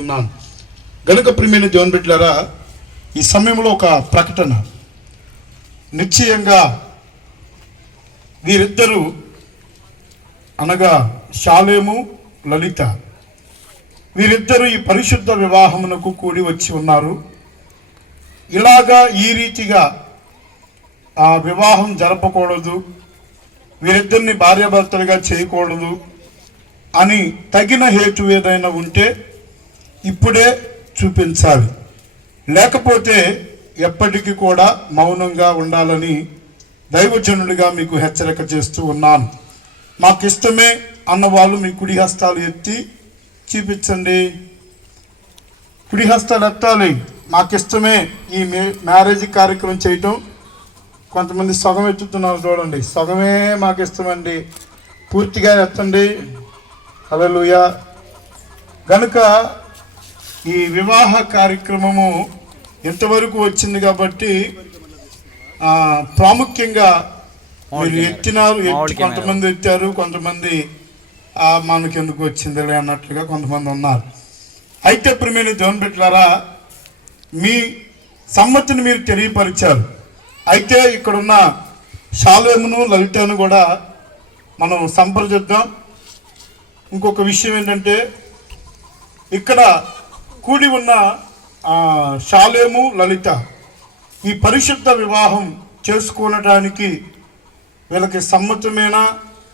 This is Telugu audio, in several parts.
ఉన్నాను గనుక ప్రియమైన దేవుని బిడ్డలారా, ఈ సమయంలో ఒక ప్రకటన. నిశ్చయంగా వీరిద్దరూ అనగా షాలేము, లలిత, వీరిద్దరూ ఈ పరిశుద్ధ వివాహమునకు కూడి వచ్చి ఉన్నారు. ఇలాగా ఈ రీతిగా ఆ వివాహం జరపకూడదు, వీరిద్దరిని భార్యాభర్తలుగా చేయకూడదు అని తగిన హేతు ఏదైనా ఉంటే ఇప్పుడే చూపించాలి, లేకపోతే ఎప్పటికీ కూడా మౌనంగా ఉండాలని దైవజనుడిగా మీకు హెచ్చరిక చేస్తూ ఉన్నాను. మాకు ఇష్టమే అన్నవాళ్ళు మీ కుడి హస్తాలు ఎత్తి చూపించండి. కుడి హస్తాలు ఎత్తాలి. మాకు ఇష్టమే ఈ మ్యారేజ్ కార్యక్రమం చేయటం. కొంతమంది సగం ఎత్తుతున్నారు చూడండి. సగమే మాకు ఇష్టమండి, పూర్తిగా ఎత్తండి. హల్లెలూయా. గనుక ఈ వివాహ కార్యక్రమము ఇంతవరకు వచ్చింది కాబట్టి ప్రాముఖ్యంగా మీరు ఎత్తినారు. కొంతమంది ఎత్తారు, కొంతమంది మనకి ఎందుకు వచ్చిందిలే అన్నట్లుగా కొంతమంది ఉన్నారు. అయితే ప్రియమైన దేవుని బిడ్డలారా, మీ సమ్మతిని మీరు తెలియపరిచారు. అయితే ఇక్కడున్న షాలేమును, లలితను కూడా మనం సంప్రదిద్దాం. ఇంకొక విషయం ఏంటంటే, ఇక్కడ కూడి ఉన్న షాలేము, లలిత ఈ పరిశుద్ధ వివాహం చేసుకోవడానికి వీళ్ళకి సమ్మతమేనా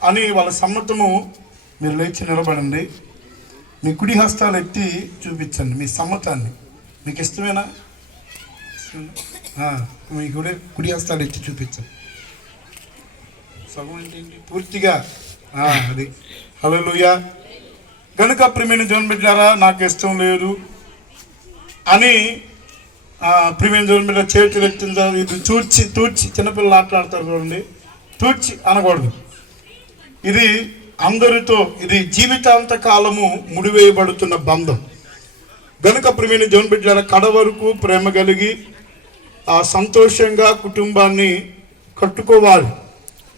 అని వాళ్ళ సమ్మతము మీరు లేచి నిలబడండి. మీ కుడి హస్తాలు ఎత్తి చూపించండి మీ సమ్మతాన్ని. మీకు ఇష్టమేనా? మీ కుడి హస్తాలు ఎత్తి చూపించండి. సగం ఏంటి? పూర్తిగా అది. హల్లెలూయా. గనుక ప్రియమైన దేవుని బిడ్డలారా, నాకు ఇష్టం లేదు అని ప్రియమైన దేవుని బిడ్డ చేతులు ఎత్తిందా, ఇది తూడ్చి చిన్నపిల్లలు ఆటలాడతారు చూడండి, తూడ్చి అనకూడదు. ఇది అందరితో, ఇది జీవితాంత కాలము ముడివేయబడుతున్న బంధం. గనుక ప్రియమైన దేవుని బిడ్డలారా, కడ వరకు ప్రేమ కలిగి సంతోషంగా కుటుంబాన్ని కట్టుకోవాలి.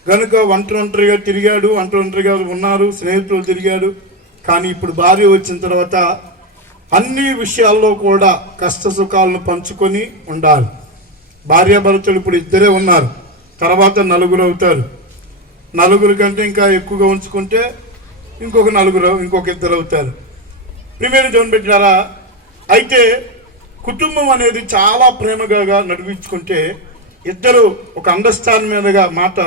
గనుక ఒంటరిగా తిరిగాడు, ఒంటరిగా ఉన్నారు, స్నేహితులు తిరిగాడు. కానీ ఇప్పుడు భార్య వచ్చిన తర్వాత అన్ని విషయాల్లో కూడా కష్ట సుఖాలను పంచుకొని ఉండాలి. భార్యాభర్తలు ఇప్పుడు ఇద్దరే ఉన్నారు, తర్వాత నలుగురు అవుతారు. నలుగురు కంటే ఇంకా ఎక్కువగా ఉంచుకుంటే ఇంకొక ఇద్దరు అవుతారు. ప్రియమైన దేవుని బిడ్డలారా, అయితే కుటుంబం అనేది చాలా ప్రేమగా నడిపించుకుంటే, ఇద్దరు ఒక అండర్స్టాండ్ మీదగా మాట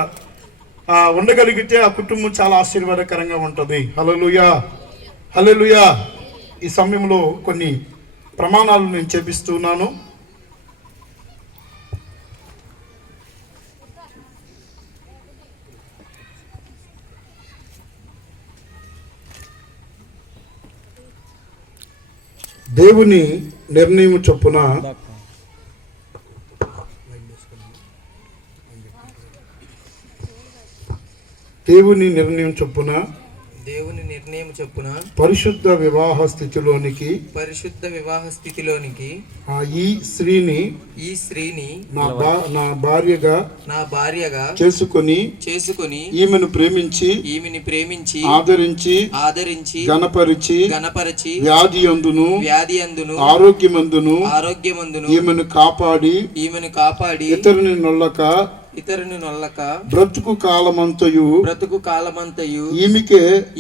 ఉండగలిగితే ఆ కుటుంబం చాలా ఆశీర్వాదకరంగా ఉంటుంది. హల్లెలూయా, హల్లెలూయా. ఈ సమయంలో కొన్ని ప్రమాణాలు నేను చేపిస్తున్నాను. దేవుని నిర్ణయం చొప్పున పరిశుద్ధ వివాహ స్థితిలోనికి ఈ స్త్రీని నా భార్యగా చేసుకొని ఈమెను ప్రేమించి ఆదరించి గణపరిచి వ్యాధి అందును ఆరోగ్యమందును ఈమెను కాపాడి ఇతరుని నొల్లక బ్రతుకు కాలమంతయు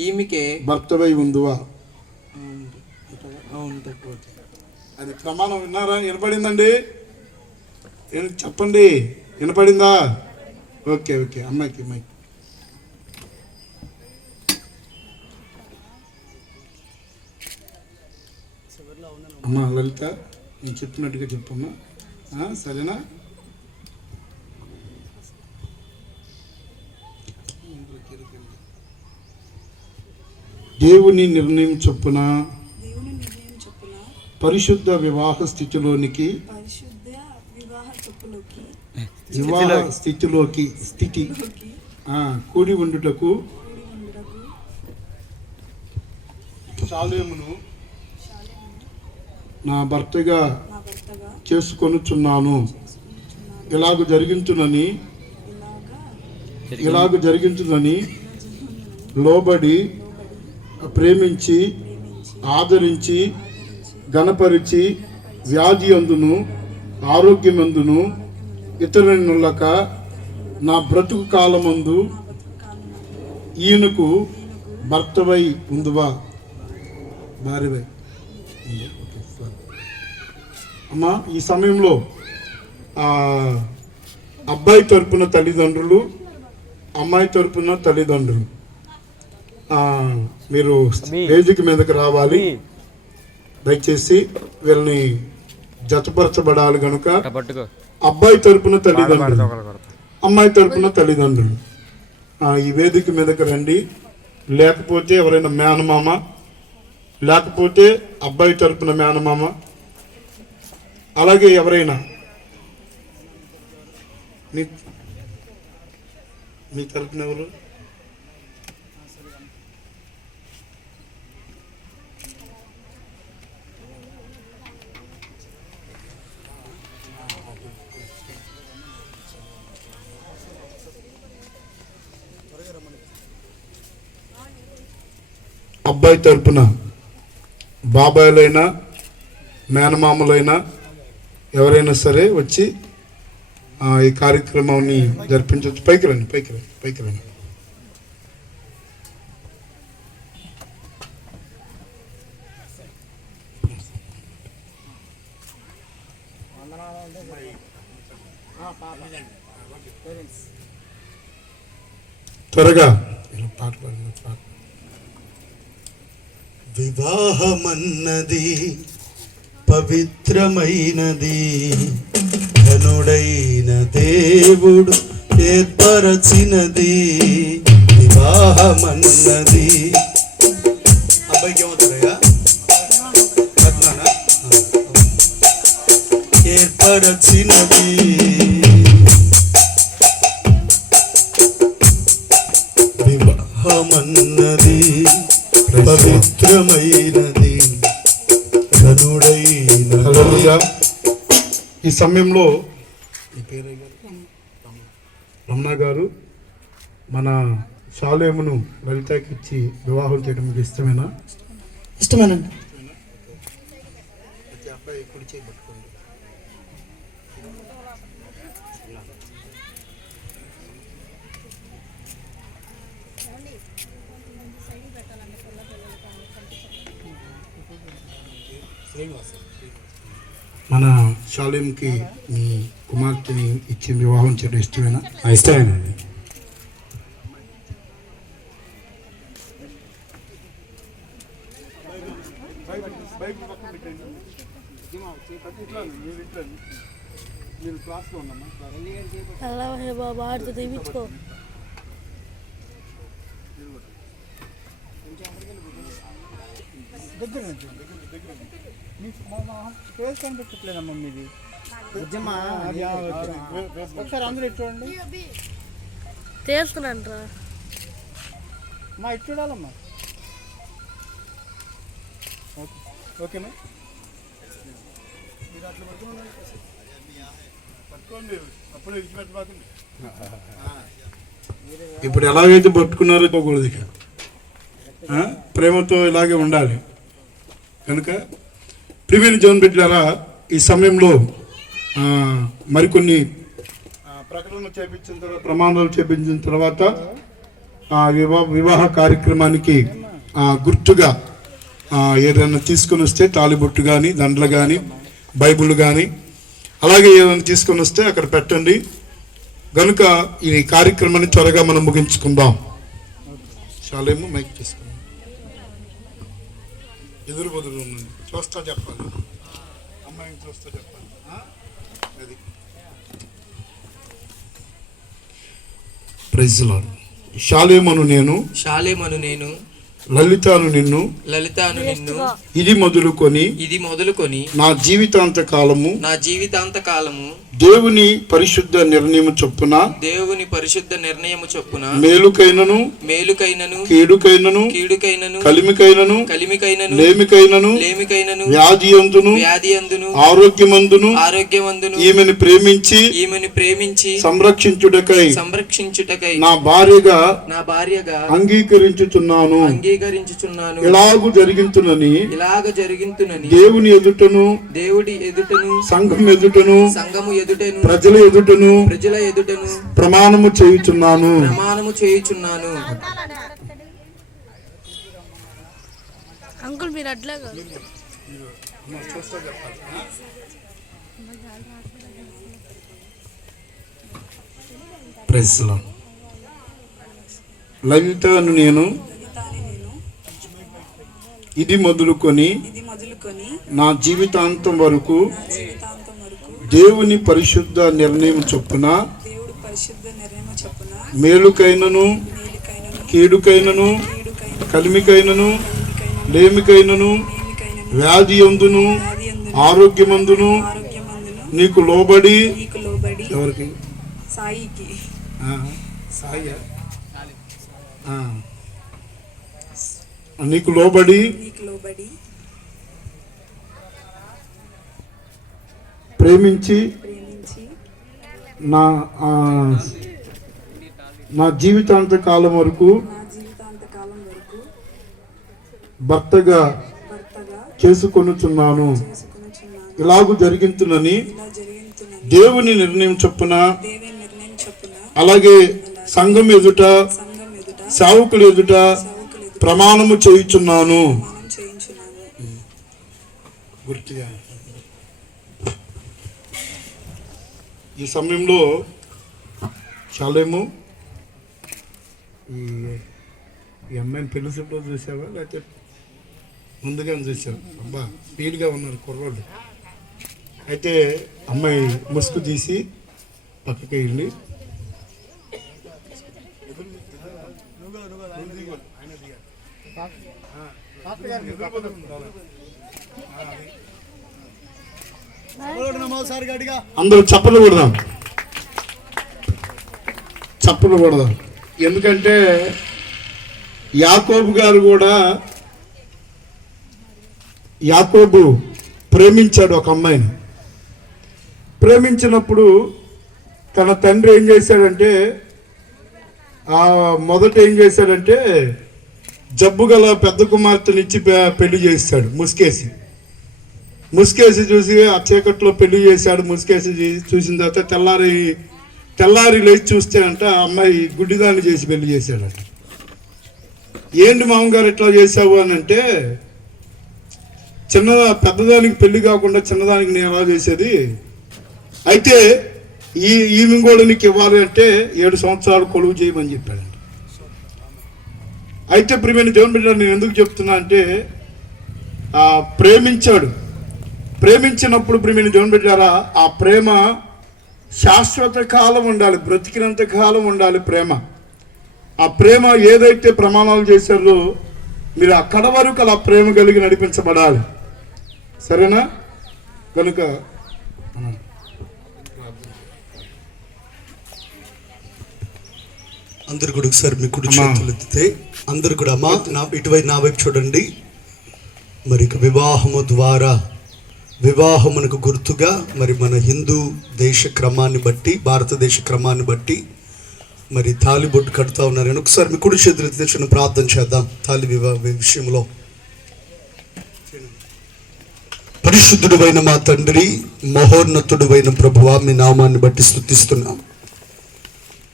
ఈమెకే భర్తవై ఉందువా. అది ప్రమాణం విన్నారా? వినపడిందండి? చెప్పండి, వినపడిందా? ఓకే. అమ్మాయికి అమ్మా లలిత, నేను చెప్పినట్టుగా చెప్పమ్మా, సరేనా? దేవుని నిర్ణయం చొప్పున పరిశుద్ధ వివాహ స్థితిలోకి కూడి ఉండుటకు షాలేమును నా భర్తగా చేసుకొనుచున్నాను. ఇలాగ జరిగించునని లోబడి ప్రేమించి ఆదరించి గణపరిచి వ్యాధి అందును ఆరోగ్యమందును ఇతరుని నుల్లక నా బ్రతుకు కాలమందు ఈయనకు భర్తవై ఉందువా భార్యవై అమ్మా. ఈ సమయంలో అబ్బాయి తరపున తల్లిదండ్రులు, అమ్మాయి తరపున తల్లిదండ్రులు మీరు వేదిక మీదకి రావాలి. దయచేసి వీళ్ళని జతపరచబడాలి కనుక అబ్బాయి తరపున తల్లిదండ్రులు, అమ్మాయి తరపున తల్లిదండ్రులు ఈ వేదిక మీదకి రండి. లేకపోతే ఎవరైనా మేనమామ, లేకపోతే అబ్బాయి తరపున మేనమామ, అలాగే ఎవరైనా మీ తరపున ఎవరు? అబ్బాయి తరపున బాబాయిలైనా మేనమామలైనా ఎవరైనా సరే వచ్చి ఈ కార్యక్రమాన్ని జరిపించవచ్చు. పైకి రండి, పైకి రండి, పైకి రండి. త్వరగా పాట పాడిన పాట. వివాహమన్నది పవిత్రమైనది, ఘనుడైన దేవుడు ఏర్పరచినది. వివాహమన్నది అబ్బాయికి ఏమవుతారయ్యా? ఏర్పరచినది. వివాహమన్నది పవిత్రమైనది, ఘనుడైన. ఈ సమయంలో రమణ గారు మన శాలేమును లలితకి ఇచ్చి వివాహం చేయడం మీకు ఇష్టమేనా? ఇష్టమేనండి. మన శాలేంకి మీ కుమార్తెని ఇచ్చి వివాహం చేయడం ఇష్టమేనా? ఇష్టమేనండి. ఫేస్ కనిపించట్లేదమ్మా మీది. ఒకసారి అందరూ ఇటు చూడండి. తీసుకున్నాను మా ఇటు చూడాలమ్మా. ఓకేనా? ఇప్పుడు ఎలాగైతే పట్టుకున్నారో పోకూడదు, ఇక ప్రేమతో ఇలాగే ఉండాలి కనుక ప్రియమైన జోన్ బిడ్డలారా, ఈ సమయంలో మరికొన్ని ప్రకటన చేపించిన తర్వాత, ప్రమాణాలు చేపించిన తర్వాత వివాహ కార్యక్రమానికి గుర్తుగా ఏదైనా తీసుకొని వస్తే తాలిబొట్టు కానీ, దండలు కానీ, బైబుల్ కానీ, అలాగే ఏదైనా తీసుకొని వస్తే అక్కడ పెట్టండి. కనుక ఈ కార్యక్రమాన్ని త్వరగా మనం ముగించుకుందాం. చాలేమో మైక్ తీసుకుందాం. ఎదురు బదులు ఉండండి. చూస్తా చెప్పాలి, అమ్మాయిని చూస్తా చెప్పాలి. అది ప్రైజ్ లార్డ్. శాలేమను నేను లలితాను నిన్ను ఇది మొదలుకొని నా జీవితాంత కాలము దేవుని పరిశుద్ధ నిర్ణయం చొప్పున దేవుని పరిశుద్ధ నిర్ణయము చొప్పున మేలుకైనను కీడుకైనను కలిమికైనను లేమికైనను వ్యాధి అందును ఆరోగ్యమందును ఈమెను ప్రేమించి సంరక్షించుటకై నా భార్యగా అంగీకరించుచున్నాను ఇలాగు జరిగించునని దేవుని ఎదుటను సంఘము ఎదుటను ప్రజల ఎదుటను ప్రమాణము చేయుచున్నాను. అంకుల్ మీరు అట్లా కాదు. లలితను నేను ఇది మొదలుకొని నా జీవితాంతం వరకు దేవుని పరిశుద్ధ నిర్ణయం చొప్పున మేలుకైనను కీడుకైనను కలిమికైనను లేమికైనను వ్యాధి అందును ఆరోగ్యమందును నీకు లోబడి ఎవరికి సాయికి నీకు లోబడి ప్రేమించి నా జీవితాంత కాలం వరకు భర్తగా చేసుకొనుచున్నాను. ఇలాగూ జరిగించునని దేవుని నిర్ణయం చొప్పున అలాగే సంఘం ఎదుట సేవకుల ఎదుట ప్రమాణము చేయుచున్నాను. గుర్తుగా ఈ సమయంలో చాలేమో ఈ అమ్మాయిని పెళ్లి చూపులో చూసావా లేకపోతే ముందుగానే చూసావు? అబ్బా స్పీడ్గా ఉన్నారు కుర్రోళ్ళు. అయితే అమ్మాయి ముసుగు తీసి పక్కకి వెళ్ళి అందరూ చప్పలు కొడదాం. ఎందుకంటే యాకోబు గారు కూడా యాకోబు ప్రేమించాడు ఒక అమ్మాయిని. ప్రేమించినప్పుడు తన తండ్రి ఏం చేశాడంటే మొదట ఏం చేశాడంటే జబ్బు గల పెద్ద కుమార్తెనిచ్చి పెళ్లి చేశాడు. ముసుకేసి చూసి ఆ చీకట్లో పెళ్లి చేశాడు. ముసుకేసి చూసిన తర్వాత తెల్లారి లేచి చూస్తే అంట అమ్మాయి గుడ్డిదాన్ని చేసి పెళ్లి చేశాడట. ఏంటి మామగారు ఎట్లా చేసావు అని అంటే, పెద్దదానికి పెళ్లి కాకుండా చిన్నదానికి నేను ఎలా చేసేది, అయితే ఈమె కూడా నీకు ఇవ్వాలి అంటే 7 సంవత్సరాలు కొలువు చేయమని చెప్పాడంట. అయితే ప్రియమైన దేవుని బిడ్డ, నేను ఎందుకు చెప్తున్నా అంటే ప్రేమించినప్పుడు ప్రియమైన దేవుని బిడ్డారా, ఆ ప్రేమ శాశ్వత కాలం ఉండాలి, బ్రతికినంత కాలం ఉండాలి ప్రేమ. ఆ ప్రేమ ఏదైతే ప్రమాణాలు చేశారో మీరు అక్కడ వరకు అలా ప్రేమ కలిగి నడిపించబడాలి. సరేనా? కనుక అందరు కూడా ఒకసారి మీ కుడి చేతులు ఎత్తితే అందరు కూడా అమ్మా ఇటువైపు నా వైపు చూడండి. మరి వివాహము ద్వారా వివాహమునకు గుర్తుగా మరి మన హిందూ దేశ క్రమాన్ని బట్టి, భారతదేశ క్రమాన్ని బట్టి మరి తాళి బొట్టు కడుతూ ఉన్నారని ఒకసారి మీ కుడి చేతులు ఎత్తితే చిన్న ప్రార్థన చేద్దాం. తాళి విషయంలో పరిశుద్ధుడైన మా తండ్రి, మహోన్నతుడైన ప్రభువా, మీ నామాన్ని బట్టి స్తుతిస్తున్నాం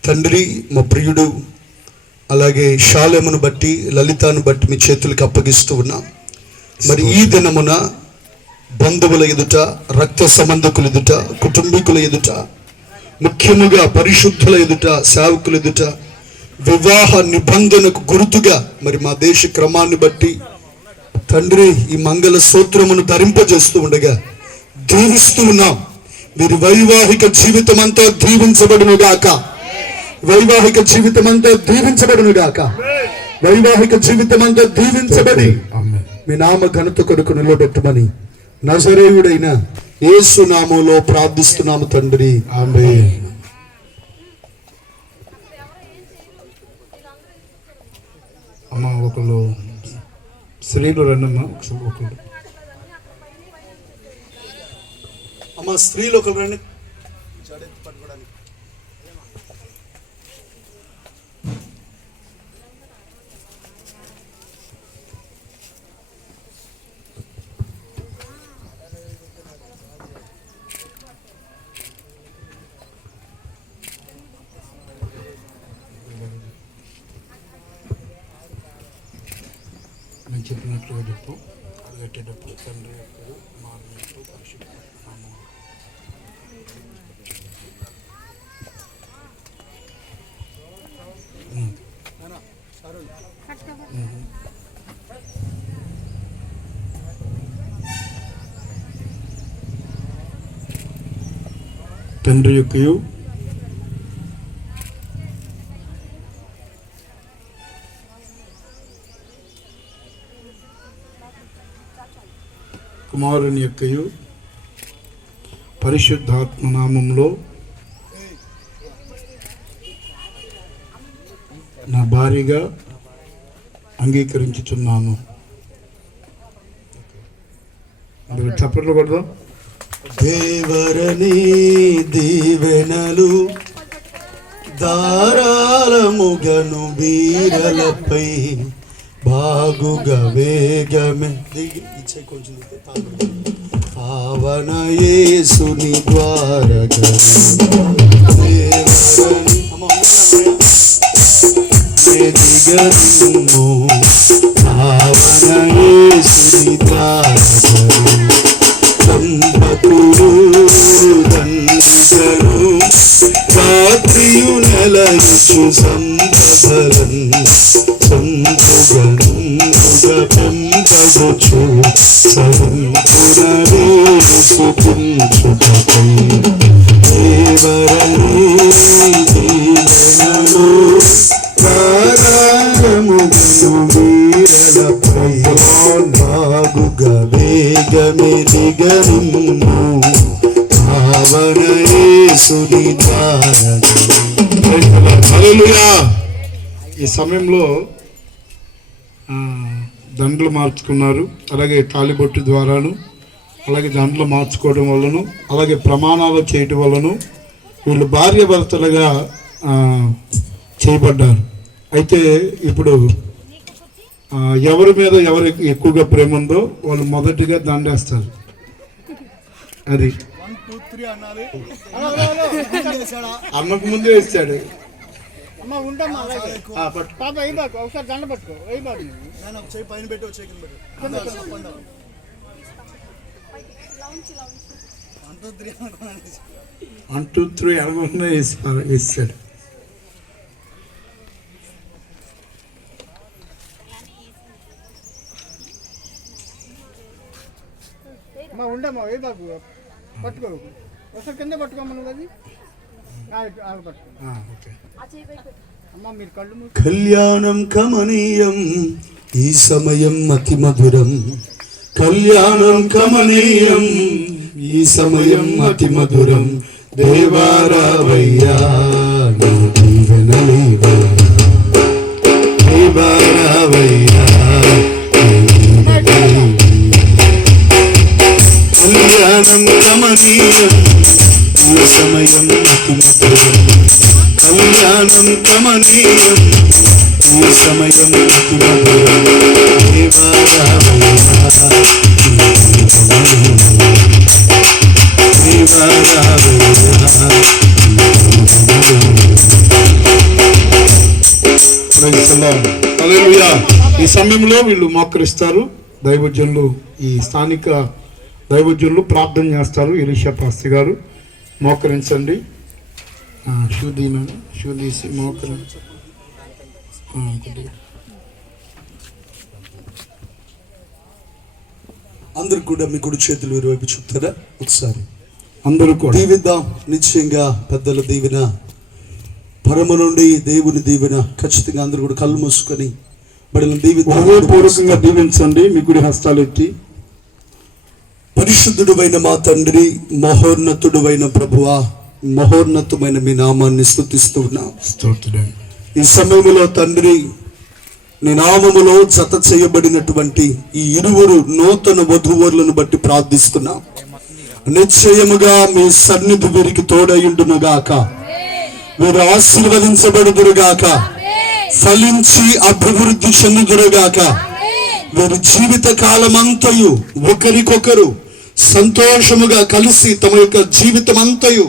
తండ్రి. మా ప్రియుడు అలాగే శాలేమును బట్టి, లలితను బట్టి మీ చేతులకు అప్పగిస్తూ ఉన్నాం. మరి ఈ దినమున బంధువుల ఎదుట, రక్త సంబంధకుల ఎదుట, కుటుంబీకుల ఎదుట, ముఖ్యముగా పరిశుద్ధుల ఎదుట, సేవకుల ఎదుట వివాహ నిబంధనకు గుర్తుగా మరి మా దేశ క్రమాన్ని బట్టి తండ్రి ఈ మంగళ సూత్రమును ధరింపజేస్తూ ఉండగా దీవిస్తూ ఉన్నాం. మీరు వైవాహిక జీవితం అంతా దీవించబడును గాక, వైవాహిక జీవితం అంతా దీవించబడును గాక, వైవాహిక జీవితం అంతా దీవించబడి మీ నామ ఘనత కొరకు నిలబెట్టమని నజరేయుడైన యేసు నామములో ప్రార్థిస్తున్నాము తండ్రి, ఆమేన్. అమ్మ ఒకళ్ళు స్త్రీలు రండమ్మా, ఒకళ్ళు అమ్మ స్త్రీలు ఒకరు రండి. నేను చెప్పినట్లుగా చెప్పు. అది కట్టేటప్పుడు తండ్రి యొక్క మార్గంతో పరిశుద్ధ నామములో. తండ్రి యొక్కయు కుమారుని యొక్కయు పరిశుద్ధాత్మ నామములో నా భార్యగా అంగీకరించుచున్నాను. అందరూ చప్పట్లు కొడదాం. దేవరని దీవెనలు ధారాళముగను వీరలపై బాగుగా వేగమే పావన యేసుని ద్వారగము పావన యేసుని ద్వారగము దంపతులు దండను రాత్రియు నెలయుచు సంతబలం సంతుగనుగ పెంపగొచ్చు సంపునరేసుకుంచుటకై దేవరని దీవెనలు కారాగముగను వీరలపై బాగుగా వేగమెదిగను పావన యేసుని ద్వారగము. హల్లెలూయా. ఈ సమయంలో దండలు మార్చుకున్నారు, అలాగే తాళిబొట్టు ద్వారాను, అలాగే దండలు మార్చుకోవడం వలన, అలాగే ప్రమాణాలు చేయటం వలన వీళ్ళు భార్య భర్తలుగా చేయబడ్డారు. అయితే ఇప్పుడు ఎవరి మీద ఎవరు ఎక్కువగా ప్రేమ ఉందో వాళ్ళు మొదటిగా దండేస్తారు. అది 1 2 3 అనాలి. అమ్మకు ముందే వేస్తాడు. అమ్మ ఉండమ్మా అలాగే. పాప ఏ బాకు ఒకసారి దండ పట్టుకో. ఏ బాకు నేను ఒక చేయి పైన పెట్టి ఒక చేయి కింద పెట్టు. 1 2 3 అనుకుంటున్నా వేస్తాడు. అమ్మ ఉండమ్మా ఏ బాకు పట్టుకో. ఒకసారి కింద పట్టుకోమను అది పట్టుకో. అమ్మ మీరు కళ్ళు మూసి కళ్యాణం కమనీయం ఈ సమయం అతి మధురం. కళ్యాణం కమనీయం ఈ సమయం అతి మధురం. దేవారావయ్యా నీ దీవెనలేవయ్యా. దేవారావయ్యా నీ దీవెనలేవయ్యా. కళ్యాణం కమనీయం ఈ సమయం అతి మధురం. కళ్యాణం కమనీయం ఈ సమయం అతి మధురం. హల్లెలూయా. ఈ సమయంలో వీళ్ళు మోకరిస్తారు. దైవజనులు, ఈ స్థానిక దైవజనులు ప్రార్థన చేస్తారు. ఎలీషా పాస్తి గారు మోకరించండి. షూదీసి మోకరించి అందరు కూడా మీ కుడి చేతులు ఇరువైపు చూపుతారా? ఒకసారి అందరూ కూడా దీవిద్దాం. నిశ్చయంగా పెద్దల దీవెన, పరమ నుండి దేవుని దీవెన ఖచ్చితంగా అందరూ కూడా కళ్ళు మూసుకొని బడిలను దీవిద్దాం. పూర్వకంగా దీవించండి. మీ కుడి హస్తాలు ఎత్తి పరిశుద్ధుడైన మా తండ్రి, మహోన్నతుడైన ప్రభువా, మహోన్నతమైన మీ నామాన్ని స్తుతిస్తూ ఉన్నాం. స్తోత్రం. ఈ సమయంలో తండ్రి, నీ నామములో జత చేయబడినటువంటి ఈ ఇరువురు నూతన వధూవరులను బట్టి ప్రార్థిస్తున్నాం. నిశ్చయముగా మీ సన్నిధి వీరికి తోడయుండునుగాక, వీరు ఆశీర్వదించబడుదురుగాక, ఫలించి అభివృద్ధి చెందుదురుగాక. వీరి జీవిత కాలమంతయు ఒకరికొకరు సంతోషముగా కలిసి తమ యొక్క జీవితం అంతయు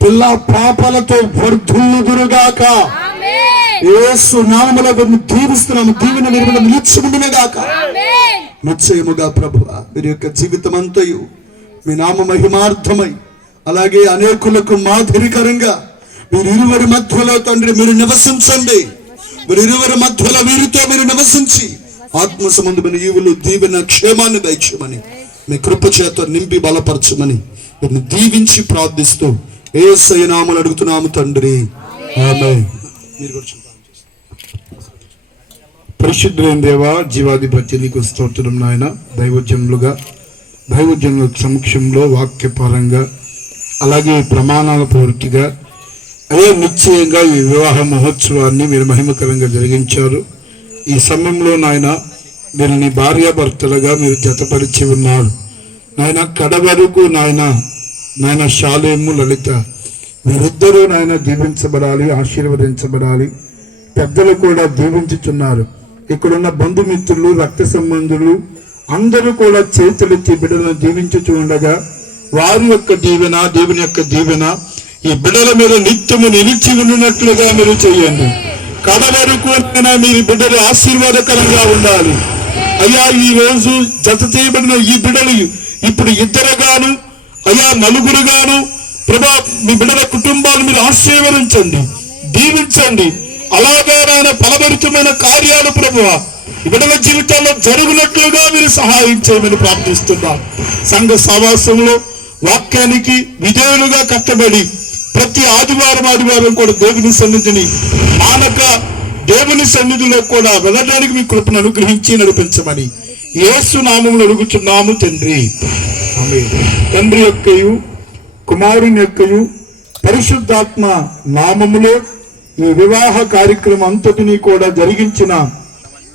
పిల్ల పాపలతో వర్ధిల్లుదురుగాక. యేసు నామములో వీరిని దీవిస్తున్నాము. దీవెన వీరి మీద నిలిచియుండునుగాక. నిశ్చయముగా ప్రభువా, వీరి యొక్క జీవితం అంతయు మీ నామ మహిమార్థమై, అలాగే అనేకులకు మాదిరికరంగా వీరిరువురి మధ్యలో తండ్రి మీరు నివసించండి. వీరిరువురి మధ్యలో వీరితో మీరు నివసించి ఆత్మ సంబంధమైన ఈవులు, దీవెన, క్షేమాన్ని దయచేయమని, మీ కృప చేత నింపి బలపరచమని వీరిని దీవించి ప్రార్థిస్తూ యేసయ్య నామములో అడుగుతున్నాము తండ్రి, ఆమేన్. మీరు కూడా పరిశుద్ధులైన దేవా, జీవాధిపతి నీకు స్తోత్రం నాయన. దైవజనుల సమక్షంలో వాక్యపరంగా, అలాగే ప్రమాణాల పూర్తిగా, అదే నిశ్చయంగా ఈ వివాహ మహోత్సవాన్ని మీరు మహిమకరంగా జరిగించారు. ఈ సమయంలో నాయన వీరిని భార్యాభర్తలుగా మీరు జతపరిచి ఉన్నారు నాయన. కడవరకు నాయన షాలేము, లలిత వీరిద్దరూ నాయన దీవించబడాలి, ఆశీర్వదించబడాలి. పెద్దలు కూడా దీవించుచున్నారు. ఇక్కడున్న బంధుమిత్రులు, రక్త సంబంధులు అందరూ కూడా చేతులెత్తి బిడ్డలను దీవించుచు ఉండగా వారి యొక్క దీవెన, దేవుని యొక్క దీవెన ఈ బిడ్డల మీద నిత్యము నిలిచి ఉన్నట్లుగా మీరు చేయండి. కడవరకు మీరు బిడ్డలు ఆశీర్వాదకరంగా ఉండాలి అయ్యా. ఈ రోజు జత చేయబడిన ఈ బిడ్డలు ఇప్పుడు ఇద్దరుగాను, అయ్యా నలుగురుగాను ప్రభా, మీ బిడ్డల కుటుంబాలు మీరు ఆశీర్వదించండి, దీవించండి. అలాగే నాయన ఫలభరితమైన కార్యాలు ప్రభువా ఈ బిడ్డల జీవితాల్లో జరుగునట్లుగా మీరు సహాయం చేయమని ప్రార్థిస్తున్నాం. సంఘ సహవాసంలో వాక్యానికి విధేయులుగా కట్టబడి ప్రతి ఆదివారం కూడా దేవుని సన్నిధిని మానక దేవుని సన్నిధిలో కూడా వెళ్ళడానికి మీ కృపను అనుగ్రహించి నడిపించమని యేసు నామములో అడుగుచున్నాము తండ్రి, ఆమేన్. తండ్రి యొక్కయు, కుమారుని యొక్కయు, పరిశుద్ధాత్మ నామములో ఈ వివాహ కార్యక్రమం అంతటినీ కూడా జరిగించిన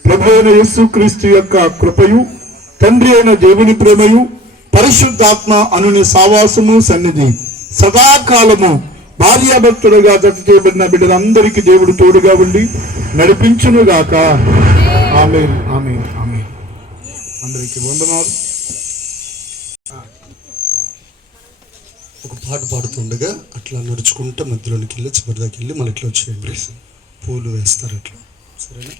ప్రభు అయిన యేసుక్రీస్తు యొక్క కృపయు, తండ్రి అయిన దేవుని ప్రేమయు, పరిశుద్ధాత్మ అనుని సావాసము సన్నిధి సదాకాలము భార్యాభర్తలుగా జత చేయబడిన బిడ్డలందరికీ దేవుడు తోడుగా ఉండి నడిపించునుగాక. ఆమేన్, ఆమేన్, ఆమేన్. అందరికీ వందనాలు. ఒక పాట పాడుతుండగా అట్లా నడుచుకుంటే మధ్యలోనికి వెళ్ళి చివరిదాకి వెళ్ళి మళ్ళీ ఇట్లా వచ్చేయండి. పూలు వేస్తారు అట్లా, సరేనా?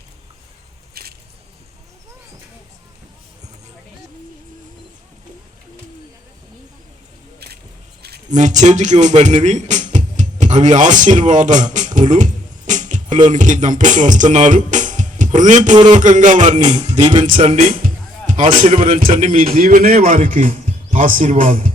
మీ చేతికి ఇవ్వబడినవి అవి ఆశీర్వాద పూలు. లోనికి దంపతులు వస్తున్నారు. హృదయపూర్వకంగా వారిని దీవించండి, ఆశీర్వదించండి. మీ దీవెనే వారికి ఆశీర్వాదం.